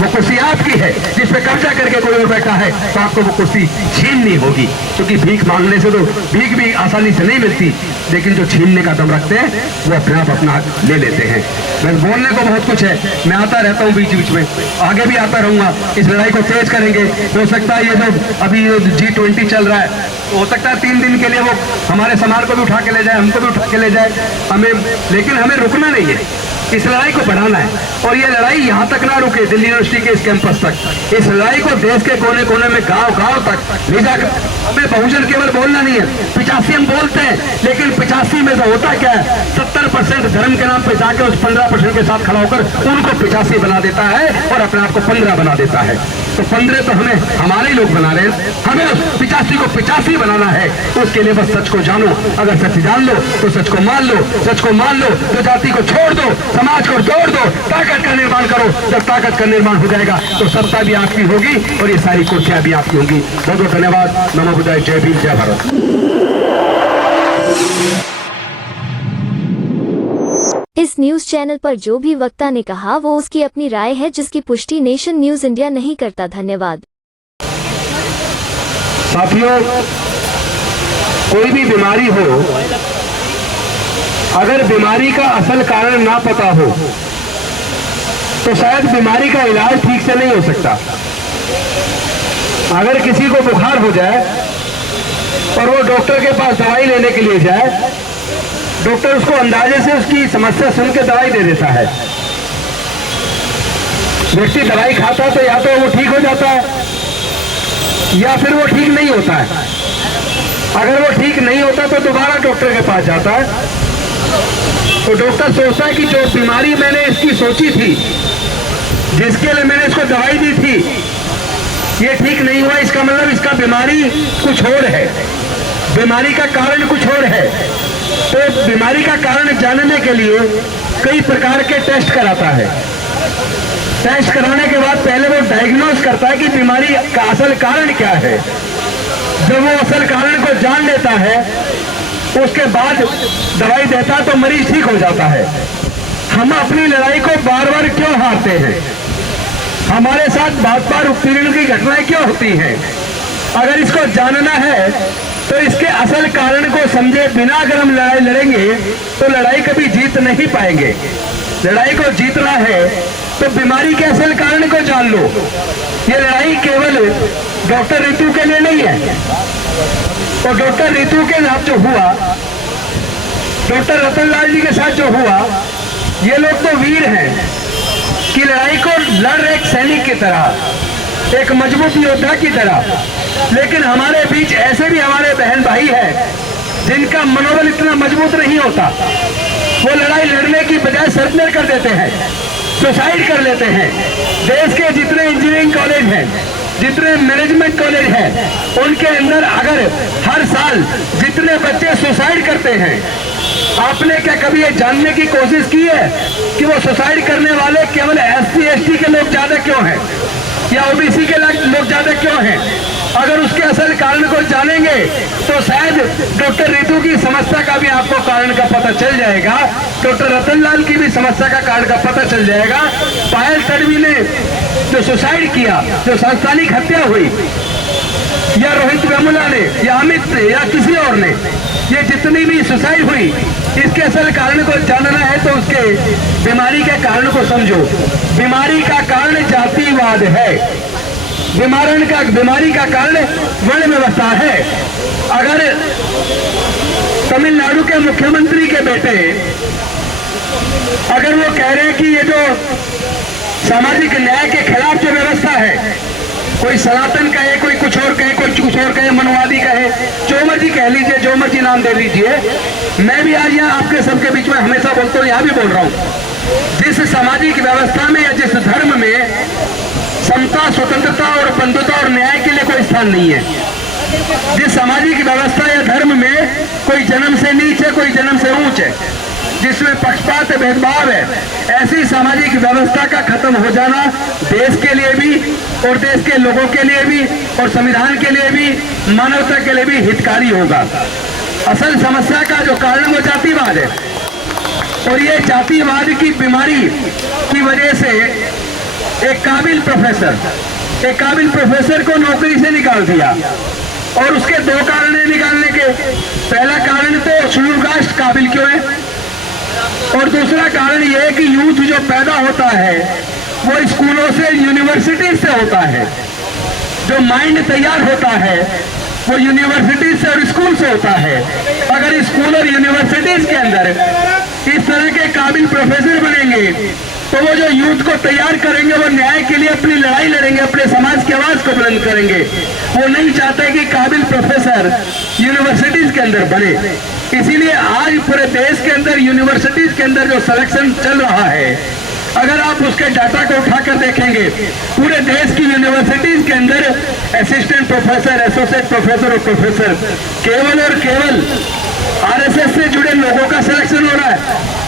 वो कुर्सी आपकी है जिस पे कब्जा करके कोई और बैठा है, तो आपको वो कुर्सी छीननी होगी। क्योंकि भीख मांगने से तो भीख भी आसानी से नहीं मिलती, लेकिन जो छीनने का दम रखते हैं वो अपने आप अपना ले लेते हैं। मैं बोलने को बहुत कुछ है, मैं आता रहता हूँ बीच बीच में, आगे भी आता रहूंगा। इस लड़ाई को तेज करेंगे। हो सकता है ये जो अभी G20 चल रहा है, हो सकता है 3 दिन के लिए वो हमारे समाज को भी उठा के ले जाए, हमको भी उठा के ले जाए, लेकिन हमें रुकना नहीं है, इस लड़ाई को बढ़ाना है। और ये लड़ाई यहाँ तक ना रुके, दिल्ली यूनिवर्सिटी के इस कैंपस तक, इस लड़ाई को देश के कोने कोने में, गांव गांव तक ले जाकर। हमें बहुजन केवल बोलना नहीं है, 85 हम बोलते हैं, लेकिन 85 में तो होता क्या है, 70% धर्म के नाम पे जाके उस 15% के साथ खड़ा होकर उनको 85 बना देता है और अपने आप को 15 बना देता है। तो 15 तो हमें हमारे ही लोग बना रहे हैं, हमें उस 85 को 85 बनाना है। उसके लिए बस सच को जानो, अगर सच जान लो तो सच को मान लो, सच को मान लो तो जाति को छोड़ दो, समाज को तोड़ दो, ताकत का निर्माण करो। जब ताकत का निर्माण हो जाएगा तो सत्ता भी आपकी होगी और ये सारी कुर्सियां भी आपकी होंगी। बहुत बहुत धन्यवाद। नमो बुद्धाय। जय भीम, जय भारत। इस न्यूज चैनल पर जो भी वक्ता ने कहा वो उसकी अपनी राय है, जिसकी पुष्टि नेशन न्यूज इंडिया नहीं करता। धन्यवाद। साथियों, कोई भी बीमारी हो, अगर बीमारी का असल कारण ना पता हो तो शायद बीमारी का इलाज ठीक से नहीं हो सकता। अगर किसी को बुखार हो जाए और वो डॉक्टर के पास दवाई लेने के लिए जाए, डॉक्टर उसको अंदाजे से उसकी समस्या सुन के दवाई दे देता है। व्यक्ति दवाई खाता है तो या तो वो ठीक हो जाता है या फिर वो ठीक नहीं होता है। अगर वो ठीक नहीं होता तो दोबारा डॉक्टर के पास जाता है, तो डॉक्टर सोचता है कि जो बीमारी मैंने इसकी सोची थी, जिसके लिए मैंने इसको दवाई दी थी, ये ठीक नहीं हुआ, इसका मतलब इसका बीमारी कुछ और है, बीमारी का कारण कुछ और है। तो बीमारी का कारण जानने के लिए कई प्रकार के टेस्ट कराता है। टेस्ट कराने के बाद पहले वो डायग्नोज करता है कि बीमारी का असल कारण क्या है। जब वो असल कारण को जान लेता है, उसके बाद दवाई देता है तो मरीज ठीक हो जाता है। हम अपनी लड़ाई को बार बार क्यों हारते हैं? हमारे साथ बार बार उत्पीड़न की घटनाएं क्यों होती हैं? अगर इसको जानना है तो इसके असल कारण को समझे बिना अगर हम लड़ाई लड़ेंगे तो लड़ाई कभी जीत नहीं पाएंगे। लड़ाई को जीतना है तो बीमारी के असल कारण को जान लो। ये लड़ाई केवल डॉक्टर रितु के लिए नहीं है। और डॉक्टर रितु के साथ जो हुआ, डॉक्टर रतनलाल जी के साथ जो हुआ, ये लोग तो वीर हैं कि लड़ाई को लड़ रहे एक सैनिक की तरह, एक मजबूत योद्धा की तरह। लेकिन हमारे बीच ऐसे भी हमारे बहन भाई हैं जिनका मनोबल इतना मजबूत नहीं होता। वो लड़ाई लड़ने की बजाय सरेंडर कर देते हैं, सुसाइड कर लेते हैं। देश के जितने इंजीनियरिंग कॉलेज हैं, जितने मैनेजमेंट कॉलेज हैं, उनके अंदर अगर हर साल जितने बच्चे सुसाइड करते हैं, आपने क्या कभी ये जानने की कोशिश की है कि वो सुसाइड करने वाले केवल SC ST के लोग ज्यादा क्यों हैं या OBC के लोग ज्यादा क्यों हैं? अगर उसके असल कारण को जानेंगे तो शायद डॉक्टर रितु की समस्या का भी आपको कारण का पता चल जाएगा, डॉक्टर रतनलाल की भी समस्या का कारण का पता चल जाएगा। पायल तडवी ने जो सुसाइड किया, जो संस्थानिक हत्या हुई, या रोहित वेमुला ने या अमित ने या किसी और ने, ये जितनी भी सुसाइड हुई, इसके असल कारण को जानना है तो उसके बीमारी के कारण को समझो। बीमारी का कारण जातिवाद है, बीमारी का कारण वर्ण व्यवस्था है। अगर तमिलनाडु के मुख्यमंत्री के बेटे अगर वो कह रहे हैं कि ये जो सामाजिक न्याय के खिलाफ जो व्यवस्था है, कोई सनातन कहे, कोई कुछ और कहे, कोई कुछ और कहे, मनवादी कहे, जो मर्जी कह लीजिए, जो मर्जी नाम दे लीजिए, मैं भी आज यहाँ आपके सबके बीच में हमेशा बोलता हूँ, यहाँ भी बोल रहा हूँ। जिस सामाजिक व्यवस्था में या जिस धर्म में समता, स्वतंत्रता और बंधुता और न्याय के लिए कोई स्थान नहीं है, जिस सामाजिक व्यवस्था या धर्म में कोई जन्म से नीच है, कोई जन्म से ऊंच है, जिसमें पक्षपात भेदभाव है, ऐसी सामाजिक व्यवस्था का खत्म हो जाना देश के लिए भी और देश के लोगों के लिए भी और संविधान के लिए भी, मानवता के लिए भी हितकारी होगा। असल समस्या का जो कारण वो जातिवाद है और ये जातिवाद की बीमारी की वजह से एक काबिल प्रोफेसर को नौकरी से निकाल दिया, और उसके दो कारण है निकालने के। पहला कारण तो शेड्यूल कास्ट काबिल क्यों है, और दूसरा कारण यह है कि यूथ जो पैदा होता है वो स्कूलों से, यूनिवर्सिटी से होता है। जो माइंड तैयार होता है वो यूनिवर्सिटी से और स्कूल से होता है। अगर स्कूल और यूनिवर्सिटीज के अंदर इस तरह के काबिल प्रोफेसर बनेंगे तो वो जो यूथ को तैयार करेंगे वो न्याय के लिए अपनी लड़ाई लड़ेंगे, अपने समाज की आवाज को बुलंद करेंगे। वो नहीं चाहते कि काबिल प्रोफेसर यूनिवर्सिटीज के अंदर बने। इसीलिए आज पूरे देश के अंदर यूनिवर्सिटीज के अंदर जो सिलेक्शन चल रहा है, अगर आप उसके डाटा को उठाकर देखेंगे, पूरे देश की यूनिवर्सिटीज के अंदर असिस्टेंट प्रोफेसर, एसोसिएट प्रोफेसर और प्रोफेसर केवल और केवल आरएसएस से जुड़े लोगों का सिलेक्शन हो रहा है।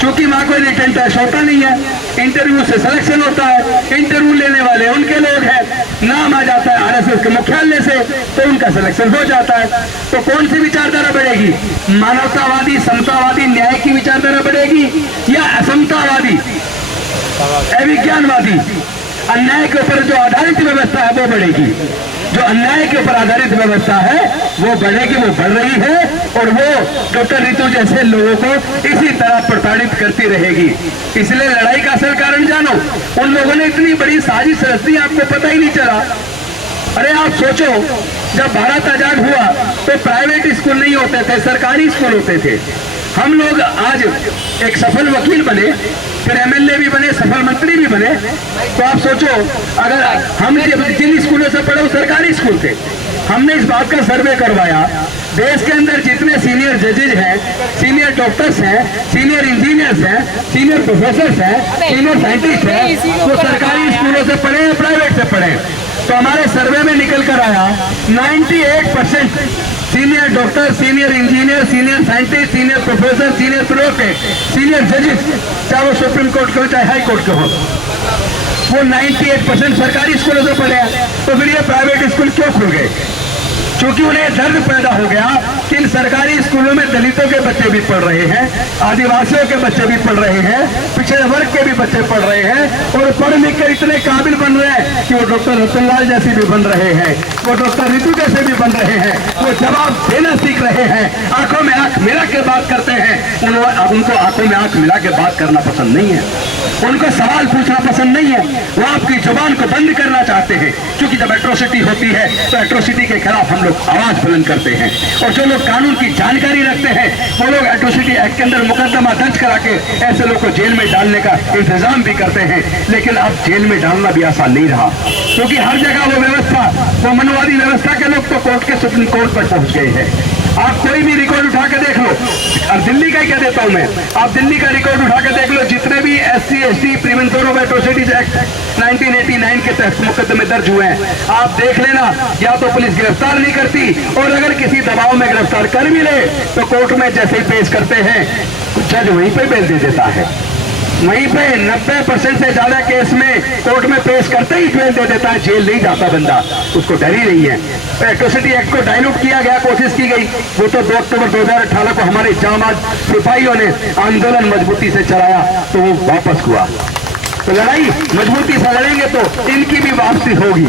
क्योंकि वहां कोई रिटन टेस्ट होता नहीं है, इंटरव्यू से सिलेक्शन होता है। इंटरव्यू लेने वाले उनके लोग हैं, नाम आ जाता है आरएसएस के मुख्यालय से, तो उनका सिलेक्शन हो जाता है। तो कौन सी विचारधारा बढ़ेगी? मानवतावादी, समतावादी, न्याय की विचारधारा बढ़ेगी, या असमतावादी, अविज्ञानवादी, अन्याय के ऊपर जो आधारित व्यवस्था है वो बढ़ेगी? जो अन्याय के ऊपर आधारित व्यवस्था है वो बढ़ेगी, वो बढ़ रही है, और वो डॉक्टर रितु जैसे लोगों को इसी तरह प्रताड़ित करती रहेगी। इसलिए लड़ाई का असल कारण जानो। उन लोगों ने इतनी बड़ी साजिश रची, आपको पता ही नहीं चला। अरे आप सोचो, जब भारत आजाद हुआ तो प्राइवेट स्कूल नहीं होते थे, सरकारी स्कूल होते थे। हम लोग आज एक सफल वकील बने, फिर एमएलए भी बने, सफल मंत्री भी बने। तो आप सोचो, अगर हम जिन स्कूलों से पढ़े वो सरकारी स्कूल थे। हमने इस बात का सर्वे करवाया, देश के अंदर जितने सीनियर जजेज हैं, सीनियर डॉक्टर्स हैं, सीनियर इंजीनियर्स हैं, सीनियर प्रोफेसर हैं, सीनियर साइंटिस्ट हैं, वो सरकारी स्कूलों से पढ़े या प्राइवेट से पढ़े? तो हमारे सर्वे में निकल कर आया 98% senior doctor, senior engineer, senior scientist, senior professor, senior professor, senior जजेस, चाहे वो सुप्रीम कोर्ट के हो चाहे हाई कोर्ट के हो, वो 98% सरकारी स्कूलों से पढ़े हैं। तो फिर ये प्राइवेट स्कूल क्यों खुल गए? क्योंकि उन्हें दर्द पैदा हो गया कि इन सरकारी स्कूलों में दलितों के बच्चे भी पढ़ रहे हैं, आदिवासियों के बच्चे भी पढ़ रहे हैं, पिछड़े वर्ग के भी बच्चे पढ़ रहे हैं, और पढ़ लिख कर इतने काबिल बन रहे हैं कि वो डॉक्टर रतनलाल जैसे भी बन रहे हैं, वो डॉक्टर रितु जैसे भी बन रहे हैं, वो जवाब देना सीख रहे हैं, आंखों में आंख मिला के बात करते हैं। उनको आंखों में आंख मिला के बात करना पसंद नहीं है, उनको सवाल पूछना पसंद नहीं है, वो आपकी जुबान को बंद करना चाहते हैं। क्योंकि जब एट्रोसिटी होती है तो एट्रोसिटी के खिलाफ हम लोग आवाज बुलंद करते हैं, और जो लोग कानून की जानकारी रखते हैं वो लोग एट्रोसिटी एक्ट के अंदर मुकदमा दर्ज करा के ऐसे लोग को जेल में डालने का इंतजाम भी करते हैं। लेकिन अब जेल में डालना भी आसान नहीं रहा, क्योंकि हर जगह वो व्यवस्था, वो मनवादी व्यवस्था के लोग तो कोर्ट के सुप्रीम कोर्ट पर पहुंच गए हैं। आप कोई भी रिकॉर्ड उठा के देख लो, और दिल्ली का क्या देता हूं मैं, आप दिल्ली का रिकॉर्ड उठा के देख लो, जितने भी SC ST prevention of atrocities act 1989 के तहत मुकदमे दर्ज हुए हैं, आप देख लेना, या तो पुलिस गिरफ्तार नहीं करती, और अगर किसी दबाव में गिरफ्तार कर भी ले तो कोर्ट में जैसे ही पेश करते हैं जज वहीं पे बेल दे देता है। वहीं पे 90% से ज्यादा केस में कोर्ट में पेश करते ही बेल दे देता है, जेल नहीं जाता बंदा, उसको डर ही नहीं है। एट्रोसिटी एक्ट को डाइल्यूट किया गया, कोशिश की गई, वो तो 2 अक्टूबर 2018 को हमारे जांबाज सिपाहियों ने आंदोलन मजबूती से चलाया तो वो वापस हुआ। तो लड़ाई मजबूती से लड़ेंगे तो इनकी भी वापसी होगी,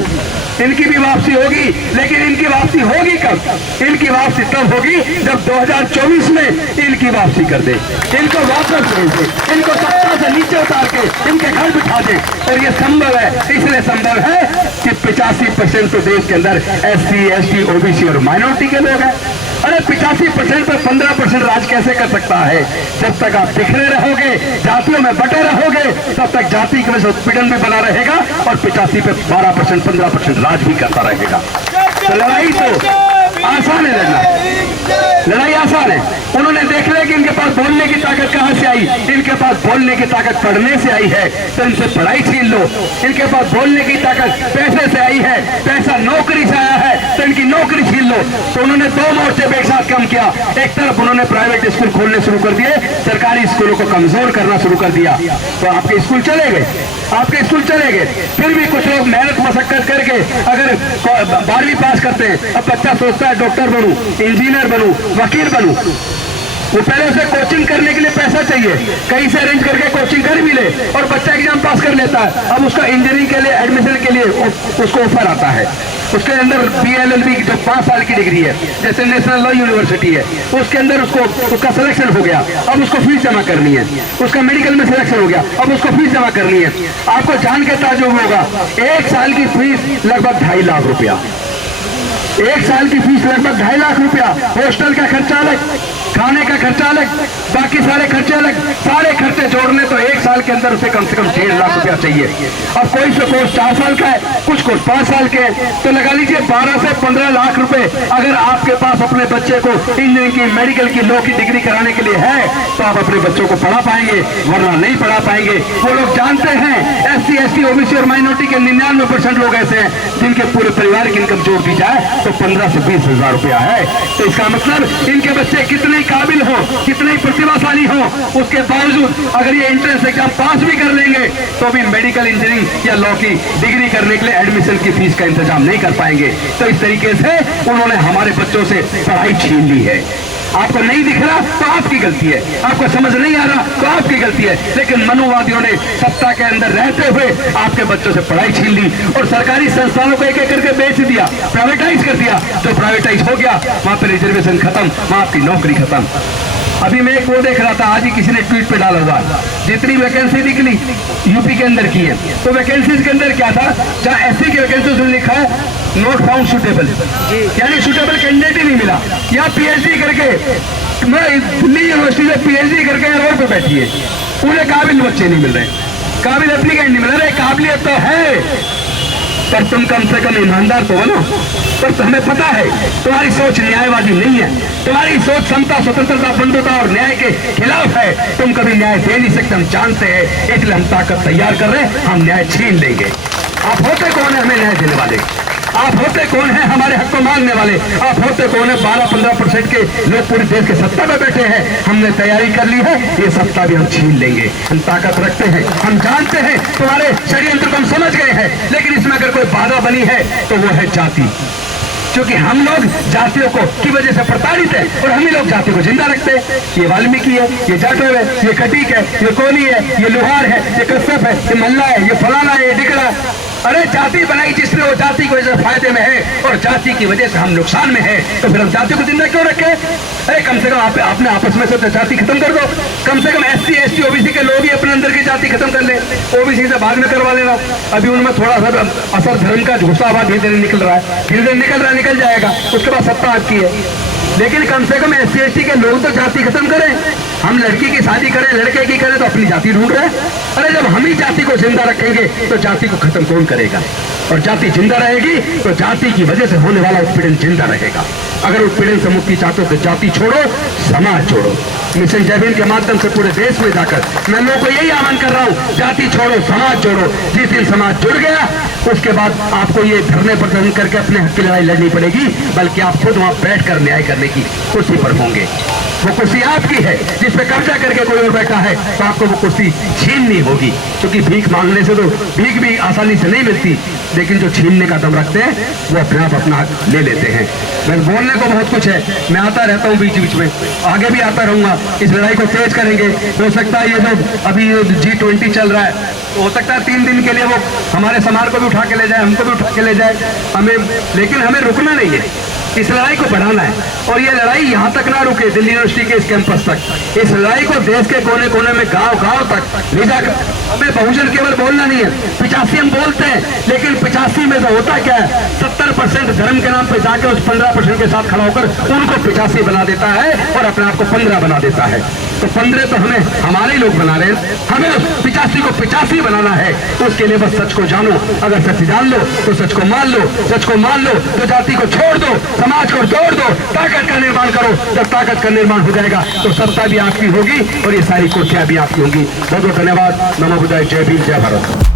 इनकी भी वापसी होगी। लेकिन इनकी वापसी होगी कब? इनकी वापसी तब होगी जब 2024 में इनकी वापसी कर दे, इनको वापस भेज दे, इनको सत्ता से नीचे उतार के इनके घर बिठा दे। और ये संभव है, इसलिए संभव है कि 85% तो देश के अंदर SC ST OBC और माइनॉरिटी के लोग हैं। अरे 85% पर 15% राज कैसे कर सकता है? जब तक आप बिखरे रहोगे, जातियों में बटे रहोगे, तब तक जाति के वजह से उत्पीड़न भी बना रहेगा, और 85 पे 12% 15% राज भी करता रहेगा। तो लड़ाई तो आसान है, लड़ाई आसान है। उन्होंने देख लिया कि इनके पास बोलने की ताकत कहां से आई, इनके पास बोलने की ताकत पढ़ने से आई है, तो इनसे पढ़ाई छीन लो। इनके पास बोलने की ताकत पैसे से आई है, पैसा नौकरी से आया है, तो इनकी नौकरी छीन लो। तो उन्होंने 2 मोर्चे एक साथ काम किया। एक तरफ उन्होंने प्राइवेट स्कूल खोलने शुरू कर दिए, सरकारी स्कूलों को कमजोर करना शुरू कर दिया। तो आपके स्कूल चले गए, आपके स्कूल चले गए। फिर भी कुछ लोग मेहनत मशक्कत करके अगर 12वीं पास करते हैं, अब बच्चा सोचता है डॉक्टर बनूं, इंजीनियर बनूं, वकील बनूं, वो पहले उसे कोचिंग करने के लिए पैसा चाहिए, कहीं से अरेंज करके कोचिंग कर भी ले और बच्चा एग्जाम पास कर लेता है। अब उसका इंजीनियरिंग के लिए एडमिशन के लिए उसको ऑफर आता है, उसके अंदर BLLB की जो 5 साल की डिग्री है, जैसे नेशनल लॉ यूनिवर्सिटी है, उसके अंदर उसका सिलेक्शन हो गया, अब उसको फीस जमा करनी है। उसका मेडिकल में सिलेक्शन हो गया, अब उसको फीस जमा करनी है। आपको जान के ताज्जुब होगा, 1 साल की फीस लगभग 2.5 लाख रुपया। 1 साल की फीस लगभग 2.5 लाख रुपया। हॉस्टल का खर्चा अलग, खाने का खर्चा अलग, बाकी सारे खर्चे अलग, सारे खर्चे जोड़ने तो 1 साल के अंदर उसे कम से कम 1.5 लाख रुपया चाहिए। अब कोई से कोर्स 4 साल का है, कुछ कोर्स 5 साल के हैं, तो लगा लीजिए 12 से 15 लाख रुपए अगर आपके पास अपने बच्चे को इंजीनियरिंग की, मेडिकल की, लॉ की डिग्री कराने के लिए है तो आप अपने बच्चों को पढ़ा पाएंगे, वरना नहीं पढ़ा पाएंगे। वो लोग जानते हैं SC, ST, OBC और माइनॉरिटी के 99% लोग ऐसे हैं जिनके पूरे परिवार की इनकम जोड़ दी जाए तो 15 से 20 हजार रुपया है। तो इसका मतलब इनके बच्चे कितने काबिल हो, कितने प्रतिभाशाली हो, उसके बावजूद अगर ये एंट्रेंस एग्जाम पास भी कर लेंगे तो भी मेडिकल, इंजीनियरिंग या लॉ की डिग्री करने के लिए एडमिशन की फीस का इंतजाम नहीं कर पाएंगे। तो इस तरीके से उन्होंने हमारे बच्चों से पढ़ाई छीन ली है। आपको नहीं दिख रहा तो आपकी गलती है, आपको समझ नहीं आ रहा तो आपकी गलती है, लेकिन मनुवादियों ने सत्ता के अंदर रहते हुए आपके बच्चों से पढ़ाई छीन ली और सरकारी संस्थानों को एक एक करके बेच दिया, प्राइवेटाइज कर दिया। जो प्राइवेटाइज हो गया वहां पर रिजर्वेशन खत्म, वहां आपकी नौकरी खत्म। अभी मैं एक वो देख रहा था, आज ही किसी ने ट्वीट पे डाला हुआ, जितनी वैकेंसी निकली यूपी के अंदर की है, तो वैकेंसीज के अंदर क्या था, जहां SC की वैकेंसी उसमें लिखा है नॉट फाउंड सुटेबल, यानी सुटेबल कैंडिडेट ही नहीं मिला। या PhD करके दिल्ली यूनिवर्सिटी से PhD करके रोड पे बैठी है, पूरे काबिल बच्चे नहीं मिल रहे, काबिल एप्लीकेंट नहीं मिल रहे। काबिलियत तो है पर तुम कम से कम ईमानदार तो बनो। पर हमें पता है तुम्हारी सोच न्यायवादी नहीं है, तुम्हारी सोच समता, स्वतंत्रता, बंधुता और न्याय के खिलाफ है। तुम कभी न्याय दे नहीं सकते, हम जानते हैं, इसलिए हम ताकत तैयार कर रहे हैं, हम न्याय छीन लेंगे। आप होते कौन है हमें न्याय देने वाले? आप होते कौन है हमारे हक को मांगने वाले? आप होते कौन है 12-15% के लोग पूरे देश के सत्ता में बैठे हैं। हमने तैयारी कर ली है, ये सत्ता भी हम छीन लेंगे। हम ताकत रखते हैं, हम जानते हैं, तुम्हारे षड्यंत्र को हम समझ गए हैं, लेकिन इसमें अगर कोई बाधा बनी है तो वो है जाति। क्योंकि हम लोग जातियों को की वजह से प्रताड़ित है और हम ही लोग जाति को जिंदा रखते हैं। ये वाल्मीकि है, ये जाटव है, ये खटीक है, ये कोली है, ये लोहार है, ये कश्यप है, ये मल्ला है, ये फलाना है, ये डिकड़ा। अरे जाति बनाई जिसने, वो जाति की वजह से फायदे में है और जाति की वजह से हम नुकसान में है, तो फिर हम जाति को जिंदा क्यों रखें? अरे कम से कम आपने आपस में से जाति खत्म कर दो। कम से कम SC, ST, OBC के लोग ही अपने अंदर की जाति खत्म कर ले, OBC से भाग में करवा लेना। अभी उनमें थोड़ा सा असर धर्म का घुसा धीरे धीरे निकल रहा है, धीरे धीरे निकल रहा है, निकल जाएगा, उसके बाद सत्ता आपकी है। लेकिन कम से कम SC, ST के लोग तो जाति खत्म करें। हम लड़की की शादी करें, लड़के की करें तो अपनी जाति ढूंढ रहे हैं। अरे जब हम ही जाति को जिंदा रखेंगे तो जाति को खत्म कौन करेगा? और जाति जिंदा रहेगी तो जाति की वजह से होने वाला उत्पीड़न जिंदा रहेगा। अगर उत्पीड़न से मुक्ति चाहते हो तो जाति छोड़ो, समाज छोड़ो। मिशन जय भीम के माध्यम से पूरे देश में जाकर मैं लोगों को यही आह्वान कर रहा हूँ, जाति छोड़ो, समाज जोड़ो। जिस दिन समाज जुड़ गया उसके बाद आपको ये धरने प्रदर्शन करके अपने हक की लड़ाई लड़नी पड़ेगी, बल्कि आप खुद वहां बैठकर न्याय करने की कुर्सी पर होंगे। वो कुर्सी आपकी है, जिस पे कब्जा करके कोई और बैठा है तो आपको वो कुर्सी छीननी होगी। क्योंकि भीख मांगने से तो भीख भी आसानी से नहीं मिलती, लेकिन जो छीनने का दम रखते हैं वो अपने आप अपना हक ले लेते हैं। मैं बोलने को बहुत कुछ है, मैं आता रहता हूँ बीच बीच में, आगे भी आता रहूंगा। इस लड़ाई को तेज करेंगे। हो सकता है ये जो अभी G20 चल रहा है, तो हो सकता है 3 दिन के लिए वो हमारे समाज को भी उठा के ले जाए, हमको भी उठा के ले जाए, लेकिन हमें रुकना नहीं है, इस लड़ाई को बढ़ाना है। और ये लड़ाई यहाँ तक ना रुके, दिल्ली यूनिवर्सिटी के इस कैंपस तक। इस लड़ाई को देश के कोने कोने में, गांव गांव तक ले जाकर, हमें बहुजन केवल बोलना नहीं है। 85 हम बोलते हैं, लेकिन 85 में से होता क्या है, 70% धर्म के नाम पे जाके उस 15% के साथ खड़ा होकर उनको 85 बना देता है और अपने आप को 15 बना देता है। तो 15 तो हमें हमारे लोग बना रहे हैं, हमें उस 85 को 85 बनाना है। उसके लिए बस सच को जानो, अगर सच जान लो तो सच को मान लो, सच को मान लो तो जाति को छोड़ दो, समाज को तोड़ दो, ताकत का निर्माण करो। जब ताकत का निर्माण हो जाएगा तो सत्ता भी आपकी होगी और ये सारी कुर्सियां भी आपकी होंगी। बहुत बहुत धन्यवाद। नमो बुद्धाय। जय भीम, जय भारत।